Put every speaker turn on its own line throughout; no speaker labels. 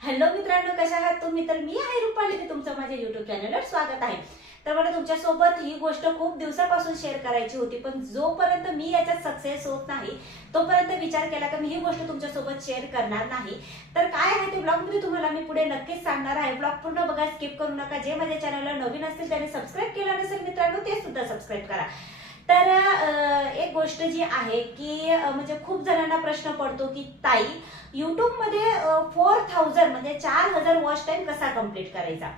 Hello मित्रांनो कशा आहात तुम्ही? तर मी आहे रुपाली ते तुमचं माझ्या युट्यूब चॅनलवर स्वागत आहे. तर मला तुमच्यासोबत ही गोष्ट खूप दिवसापासून शेअर करायची होती पण जोपर्यंत मी याच्यात सक्सेस होत नाही तोपर्यंत विचार केला की मी ही गोष्ट तुमच्यासोबत शेअर करणार नाही. तर काय आहे ते ब्लॉगमध्ये तुम्हाला मी पुढे नक्कीच सांगणार आहे. ब्लॉग पूर्ण बघा स्किप करू नका. जे माझ्या चॅनलला नवीन असतील त्याने सबस्क्राईब केलं नसेल मित्रांनो ते सुद्धा सबस्क्राईब करा. तर एक गोष्ट जी आहे की म्हणजे खूप जणांना प्रश्न पडतो की ताई युट्यूबमध्ये फोर थाउजंड म्हणजे चार हजार वॉच टाईम कसा कंप्लीट करायचा?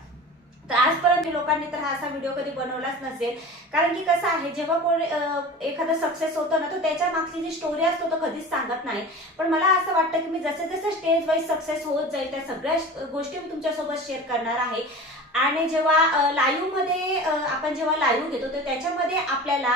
तर आजपर्यंत लोकांनी तर हा असा व्हिडिओ कधी बनवलाच नसेल. कारण की कसं आहे जेव्हा कोण एखादं एखादा सक्सेस होतो ना तर त्याच्या मागची जी स्टोरी असतो तो कधीच सांगत नाही. पण मला असं वाटतं की मी जसे जसे स्टेज वाईज सक्सेस होत जाईल त्या सगळ्या गोष्टी मी तुमच्यासोबत शेअर करणार आहे. आणि जेव्हा लाईव्हमध्ये आपण जेव्हा लाईव्ह घेतो तर त्याच्यामध्ये आपल्याला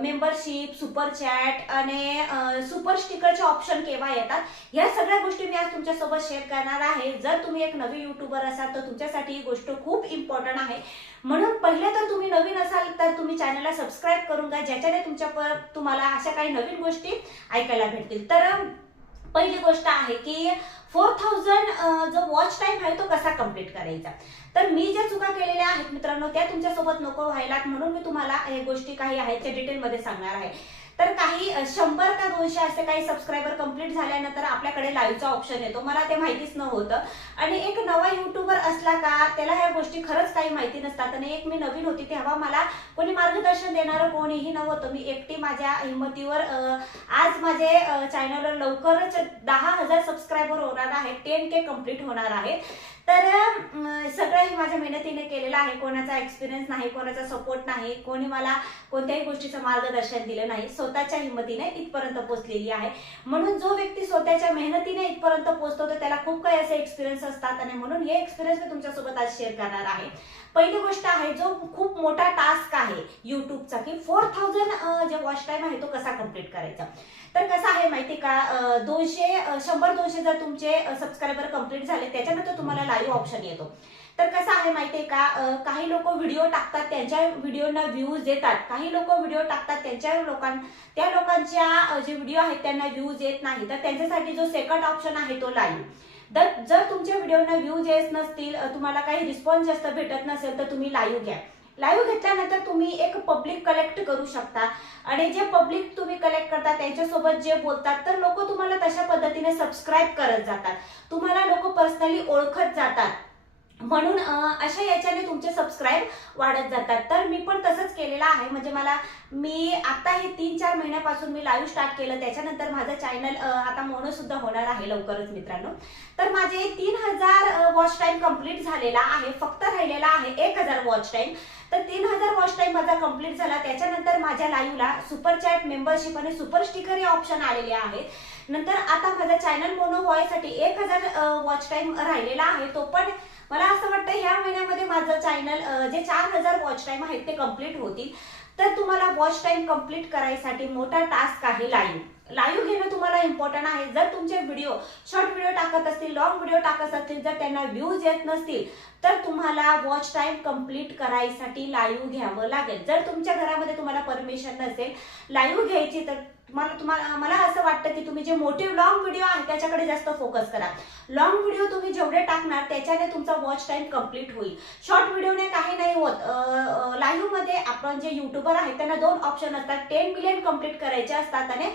मेंबरशिप सुपर चॅट आणि सुपर स्टिकरचे ऑप्शन केव्हा येतात या सगळ्या गोष्टी मी आज तुमच्यासोबत शेअर करणार आहे. जर तुम्ही एक नवीन युट्यूबर असाल तर तुमच्यासाठी ही गोष्ट खूप इम्पॉर्टंट आहे. म्हणून पहिले तर तुम्ही नवीन असाल तर तुम्ही चॅनलला सबस्क्राईब करून घ्या ज्याच्याने तुमच्या तुम्हाला अशा काही नवीन गोष्टी ऐकायला भेटतील. तर पहिली गोष्ट आहे की फोर थाउजंड जो वॉच टाइम आहे तो कसा कंप्लीट करायचा? तर मी ज्या चुका केलेल्या आहेत मित्रांनो त्या तुमच्यासोबत नको व्हायलात म्हणून मी तुम्हाला हे गोष्टी काही आहेत त्या डिटेलमध्ये सांगणार आहे. तर काही शंभर का दोनशे असे काही सबस्क्रायबर कंप्लीट झाल्यानंतर आपल्याकडे लाईव्हचा ऑप्शन येतो. मला ते माहितीच नव्हतं. आणि एक नवा युट्यूबर असला का त्याला ह्या गोष्टी खरंच काही माहिती नसतात. आणि एक मी नवीन होती तेव्हा मला कोणी मार्गदर्शन देणारं कोणीही नव्हतं. मी एकटी माझ्या हिंमतीवर आज माझे चॅनलवर लवकरच दहा हजार सबस्क्रायबर होणार आहे टेन के कंप्लीट होणार आहे तर सगळं हे माझ्या मेहनतीने केलेलं आहे. कोणाचा एक्सपिरियन्स नाही कोणाचा सपोर्ट नाही कोणी मला कोणत्याही गोष्टीचं मार्गदर्शन दिलं नाही. स्वतःच्या हिंमतीने इथपर्यंत पोहोचलेली आहे. म्हणून जो व्यक्ती स्वतःच्या मेहनतीने इथपर्यंत पोहोचतो तर त्याला खूप काही असे एक्सपिरियन्स असतात आणि म्हणून हे एक्सपिरियन्स मी तुमच्यासोबत आज शेअर करणार आहे. पहिली गोष्ट आहे जो खूप मोठा टास्क आहे युट्यूबचा की फोर थाउजंड जे वॉच टाइम आहे तो कसा कंप्लीट करायचा? तर कसं आहे माहिती का? दोनशे शंभर दोनशे जर तुमचे सबस्क्रायबर कंप्लीट झाले त्याच्यानंतर तुम्हाला काही ऑप्शन येतो. तर कसं आहे माहितीये का? काही लोक व्हिडिओ टाकतात त्यांच्या व्हिडिओना व्ह्यूज येतात काही लोक व्हिडिओ टाकतात त्यांच्या लोकां त्या लोकांच्या जे व्हिडिओ आहेत त्यांना व्ह्यूज येत नाही. तर त्यांच्यासाठी जो सेकंड ऑप्शन आहे तो लाईव्ह तर जर तुमच्या व्हिडिओना व्ह्यूज येत नसतील तुम्हाला काही रिस्पॉन्स जास्त भेटत नसेल तर तुम्ही लाईव्ह घ्या. लाईव्ह घेतल्यानंतर तुम्ही एक पब्लिक कलेक्ट करू शकता. आणि जे पब्लिक तुम्ही कलेक्ट करता त्यांच्यासोबत जे बोलतात तर लोक तुम्हाला तशा पद्धतीने सबस्क्राईब करत जातात. तुम्हाला लोक पर्सनली ओळखत जातात. म्हणून अशा याच्याने तुमचे सबस्क्राईब वाढत जातात. तर मी पण तसंच केलेलं आहे. म्हणजे मला मी आता हे तीन चार महिन्यापासून मी लाईव्ह स्टार्ट केलं. त्याच्यानंतर माझं चॅनल आता मोनो सुद्धा होणार आहे लवकरच मित्रांनो. तर माझे तीन हजार वॉच टाईम कंप्लीट झालेला आहे. फक्त राहिलेला आहे एक हजार वॉच टाईम तर तीन हजार वॉच टाईम माझा कंप्लीट झाला. त्याच्यानंतर माझ्या लाईव्हला सुपर चॅट मेंबरशिप आणि सुपर स्टिकर हे ऑप्शन आलेले आहेत नंतर आता माझा चॅनल मोनो व्हायसाठी एक हजार वॉच टाईम राहिलेला आहे. तो पण मला असं वाटतं ह्या महिन्यामध्ये माझं चॅनल जे चार हजार वॉच टाइम आहेत ते कंप्लीट होतील. तर तुम्हाला वॉच टाईम कंप्लीट करायसाठी मोठा टास्क आहे लाईव्ह लाईव्ह घेणं तुम्हाला इम्पॉर्टंट आहे. जर तुमचे व्हिडिओ शॉर्ट व्हिडिओ टाकत असतील लॉंग व्हिडिओ टाकत असतील जर त्यांना व्ह्यूज येत नसतील तर तुम्हाला वॉच टाईम कंप्लीट करायसाठी लाईव्ह घ्यावं लागेल. जर तुमच्या घरामध्ये तुम्हाला परमिशन नसेल लाईव्ह घ्यायची तर मला तुम्हाला मला असं वाटतं की तुम्ही जे मोठे लॉंग व्हिडिओ आहे त्याच्याकडे जास्त फोकस करा. लॉंग व्हिडिओ तुम्ही जेवढे टाकणार त्याच्याने तुमचा वॉच टाइम कंप्लीट होईल. शॉर्ट व्हिडिओने काही नाही होत. लाईव्हमध्ये आपण जे युट्यूबर आहेत त्यांना दोन ऑप्शन असतात. टेन मिलियन कंप्लीट करायचे असतात आणि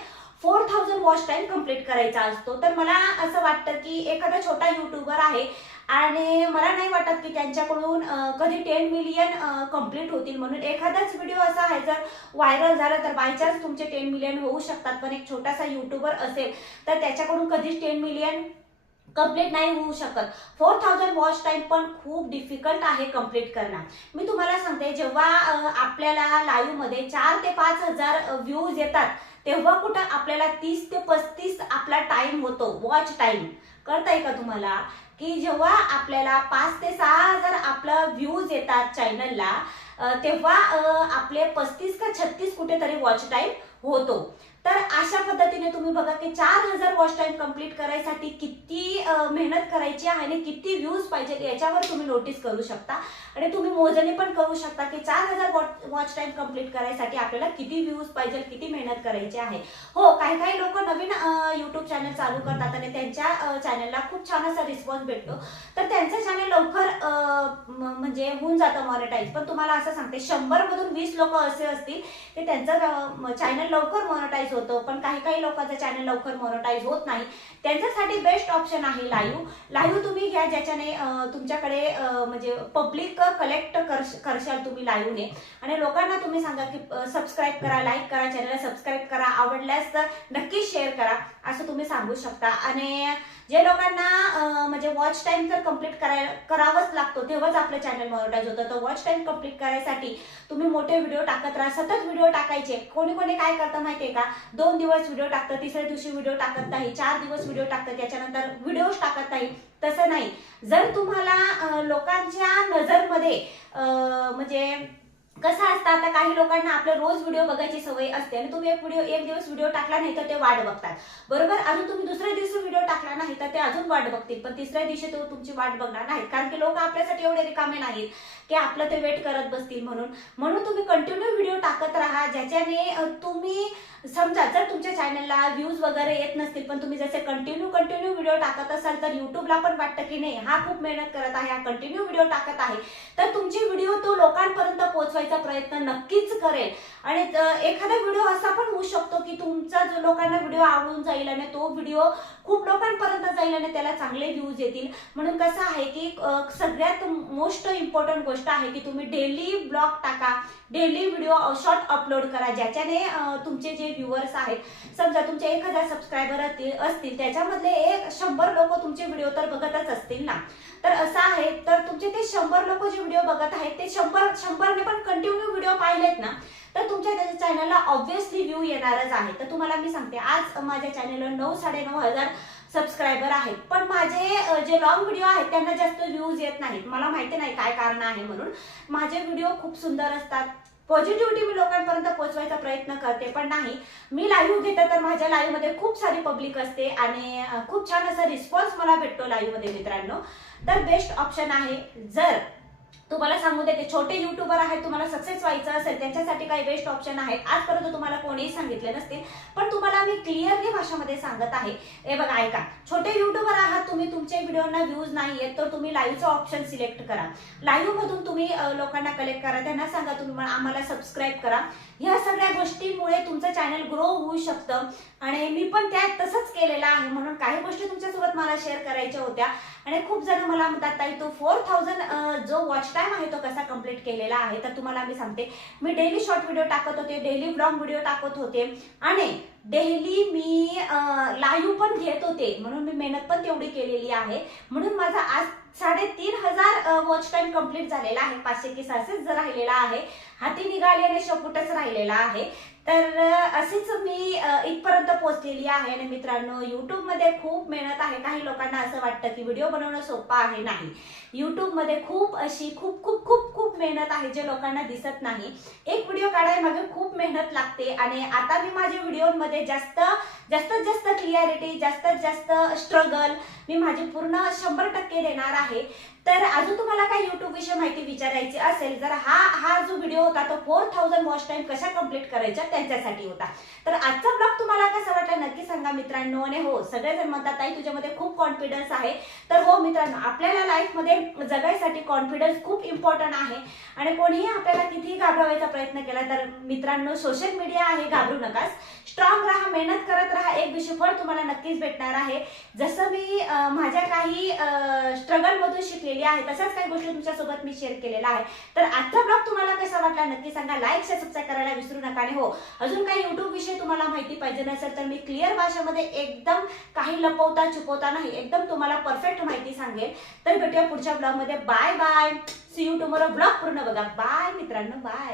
four thousand watch time complete करायचा असतो. तर मला असं वाटतं की एखादा छोटा युट्यूबर आहे आणि मला नाही वाटत की त्यांच्याकडून कधी टेन मिलियन कंप्लीट होतील म्हणून. एखादाच व्हिडिओ असा आहे जर व्हायरल झाला तर बाय चान्स तुमचे टेन मिलियन होऊ शकतात पण एक छोटासा युट्यूबर असेल तर त्याच्याकडून कधीच टेन मिलियन कंप्लीट नाही होऊ शकत. फोर थाउजंड वॉच टाईम पण खूप डिफिकल्ट आहे कंप्लीट करणं. मी तुम्हाला सांगते जेव्हा आपल्याला लाईव्हमध्ये चार ते पाच हजार व्ह्यूज येतात तेव्हा कुठं आपल्याला तीस ते पस्तीस आपला टाइम होतो वॉच टाइम कळतंय का तुम्हाला? की जेव्हा आपल्याला पाच ते सहा हजार आपलं व्ह्यूज येतात चॅनलला तेव्हा आपले पस्तीस का छत्तीस कुठेतरी वॉच टाइम होतो. तर अशा पद्धतीने तुम्ही बघा की चार हजार वॉच टाइम कंप्लीट करायसाठी किती मेहनत करायची आहे आणि किती व्ह्यूज पाहिजे याच्यावर तुम्ही नोटीस करू शकता. आणि तुम्ही मोजणी पण करू शकता की चार हजार वॉच टाइम कंप्लीट करायसाठी आपल्याला किती व्ह्यूज पाहिजे किती मेहनत करायची आहे. हो काही काही लोक नवीन युट्यूब चॅनल चालू करतात आणि त्यांच्या चॅनलला खूप छान असा रिस्पॉन्स भेटतो. तर त्यांचं चॅनल लवकर म्हणजे होऊन जातं मॉनिटाईज पण तुम्हाला असं सांगते शंभर मधून वीस लोक असे असतील की त्यांचं चॅनल लवकर मॉनिटाईज होतं. पण काही काही लोकांचं चॅनल लवकर मॉनिटाईज होत नाही. त्यांच्यासाठी बेस्ट ऑप्शन आहे लाईव्ह लाईव्ह तुम्ही घ्या ज्याच्याने तुमच्याकडे म्हणजे पब्लिक कलेक्ट करशाल तुम्ही लाईव्हने आणि लोकांना तुम्ही सांगा की सबस्क्राईब करा लाईक करा चॅनलला सबस्क्राईब करा. आवडल्यास तर नक्कीच शेअर करा असं तुम्ही सांगू शकता. आणि जे लोकांना म्हणजे वॉच टाइम तर कंप्लीट कराय करावंच लागतो तेव्हाच आपलं चॅनल मॉनिटाईज होतं. तर वॉच टाईम कंप्लीट करायसाठी तुम्ही मोठे व्हिडिओ टाकत राहा. सतत व्हिडिओ टाकायचे. कोणी कोणी काय करतं माहितीये का? दोन दिवस व्हिडिओ टाकतं तिसऱ्या दिवशी व्हिडिओ टाकत नाही चार दिवस व्हिडिओ टाकतं त्याच्यानंतर व्हिडिओज टाकत नाही. तसं नाही. जर तुम्हाला लोकांच्या नजरमध्ये म्हणजे कसं असतं आता काही लोकांना आपलं रोज व्हिडिओ बघायची सवय असते आणि तुम्ही एक व्हिडिओ एक दिवस व्हिडिओ टाकला नाही तर ते वाट बघतात. बरोबर? अजून तुम्ही दुसऱ्या दिवशी व्हिडिओ टाकला नाही तर ते अजून वाट बघतील. पण तिसऱ्या दिवशी तो तुमची वाट बघणार नाहीत कारण की लोक आपल्यासाठी एवढे रिकामे नाहीत की आपलं ते वेट करत बसतील म्हणून. म्हणून तुम्ही कंटिन्यू व्हिडिओ टाकत राहा ज्याच्याने तुम्ही समजा जर तुमच्या चॅनलला व्ह्यूज वगैरे येत नसतील पण तुम्ही जसे कंटिन्यू कंटिन्यू व्हिडिओ टाकत असाल तर युट्यूबला पण वाटतं की नाही हा खूप मेहनत करत आहे हा कंटिन्यू व्हिडिओ टाकत आहे. तर तुमची व्हिडिओ तो लोकांपर्यंत पोहोचवायचा प्रयत्न नक्कीच करेल. आणि एखादा व्हिडिओ असा पण होऊ शकतो की तुमचा जो लोकांना व्हिडिओ आवडून जाईल आणि तो व्हिडिओ खूप लोकांपर्यंत जाईल आणि त्याला चांगले व्ह्यूज येतील. म्हणून कसं आहे की सगळ्यात मोस्ट इम्पॉर्टंट गोष्ट आहे की तुम्ही डेली ब्लॉग टाका. डेली व्हिडिओ शॉर्ट अपलोड करा ज्याच्याने तुम तुमचे जे व्ह्युअर्स आहेत समजा तुमचे एक हजार सबस्क्रायबर असतील त्याच्यामधले एक शंभर लोक तुमचे व्हिडिओ तर बघतच असतील ना? तर असं आहे तर तुमचे ते शंभर लोक जे व्हिडिओ बघत आहेत ते शंभर शंभरने पण कंटिन्यू व्हिडिओ पाहिलेत ना? तर तुमच्या त्याच्या चॅनलला ऑब्व्हियसली व्ह्यू येणारच आहे. तर तुम्हाला मी सांगते आज माझ्या चॅनलला नऊ साडेनऊ हजार सबस्क्रायबर आहेत. पण माझे जे लॉंग व्हिडिओ आहेत त्यांना जास्त व्ह्यूज येत नाहीत. मला माहिती नाही काय कारण आहे म्हणून. माझे व्हिडिओ खूप सुंदर असतात. पॉझिटिव्हिटी मी लोकांपर्यंत पोहोचवायचा प्रयत्न करते पण नाही. मी लाईव्ह घेते तर माझ्या लाईव्हमध्ये खूप सारी पब्लिक असते आणि खूप छान असा रिस्पॉन्स मला भेटतो लाईव्हमध्ये मित्रांनो. तर बेस्ट ऑप्शन आहे जर तुम्हाला सांगू देते छोटे युट्यूबर आहेत तुम्हाला सक्सेस व्हायचं असेल त्यांच्यासाठी काही बेस्ट ऑप्शन आहेत. आजपर्यंत तुम्हाला कोणीही सांगितले नसतील पण तुम्हाला मी क्लिअरली भाषामध्ये सांगत आहे. हे बघा ऐका. छोटे युट्यूबर आहात तुम्ही तुमच्या व्हिडिओना व्ह्यूज नाही आहेत तर तुम्ही लाईव्हचं ऑप्शन सिलेक्ट करा. लाईव्ह मधून तुम्ही लोकांना कलेक्ट करा त्यांना सांगा तुम्ही आम्हाला सबस्क्राईब करा. ह्या सगळ्या गोष्टींमुळे तुमचं चॅनल ग्रो होऊ शकतं. आणि मी पण त्यात तसंच केलेलं आहे म्हणून काही गोष्टी तुमच्यासोबत मला शेअर करायच्या होत्या. आणि खूप जण मला म्हणतात ताई तो फोर थाउजंड जो वॉच टाईम आहे तो कसा कंप्लीट केलेला आहे? तर तुम्हाला मी सांगते. मी डेली शॉर्ट व्हिडिओ टाकत होते डेली ब्लॉग व्हिडिओ टाकत होते. आणि डेली मी लाईव्ह पण घेत होते. म्हणून मी मेहनत पण तेवढी केलेली आहे. म्हणून माझा आज साडेतीन हजार वॉच टाइम कंप्लीट झालेला आहे. पाचशे की सहाशेच राहिलेला आहे. हाती निघाल्याने शेपूटच राहिलेला आहे. तर असेच अशीच मी इथपर्यंत पोहोचलेली आहे आणि मित्रांनो यूट्यूबमध्ये खूप मेहनत आहे. काही लोकांना असं वाटतं की व्हिडिओ बनवणं सोपं आहे नाही. यूट्यूबमध्ये खूप अशी खूप खूप खूप खूप मेहनत आहे जे लोकांना दिसत नाही. एक व्हिडिओ काढायमागे खूप मेहनत लागते आणि आता मी माझ्या व्हिडिओमध्ये जास्त जास्तीत जास्त क्लिअरिटी जास्तीत जास्त स्ट्रगल मी माझी पूर्ण शंभर टक्के देणार आहे. तर अजून तुम्हाला काही युट्यूब विषयी माहिती विचारायची असेल तर हा हा जो व्हिडिओ होता तो फोर थाउजंड वॉच टाइम कशा कंप्लीट करायच्या त्यांच्यासाठी होता. तर आजचा ब्लॉग तुम्हाला कसा वाटला? नक्की सांगा मित्रांनो. आणि हो सगळेजण म्हणतात ताई तुझ्यामध्ये खूप कॉन्फिडन्स आहे. तर हो मित्रांनो आपल्याला लाईफमध्ये जगायसाठी कॉन्फिडन्स खूप इम्पॉर्टंट आहे. आणि कोणीही आपल्याला कितीही घाबरवायचा प्रयत्न केला तर मित्रांनो सोशल मीडिया आहे घाबरू नकाच स्ट्रॉंग राहा मेहनत करत राहा. एक विषयफळ तुम्हाला नक्कीच भेटणार आहे. जसं मी माझ्या काही स्ट्रगल मधून शिकलेली आहे तशाच काही गोष्टी तुमच्यासोबत मी शेअर केलेला आहे तर आजचा ब्लॉग तुम्हाला कसा वाटला नक्की सांगा. लाईक शेअर सबस्क्राईब करायला विसरू नका. आणि हो अजून काही युट्यूब विषय तुम्हाला माहिती पाहिजे नसेल तर मी क्लिअर भाषेमध्ये एकदम काही लपवता चुकवता नाही एकदम तुम्हाला परफेक्ट माहिती सांगेल तर भेटूया पुढच्या ब्लॉगमध्ये bye bye see you tomorrow blog पूर्ण बघा. बाय मित्रांनो. बाय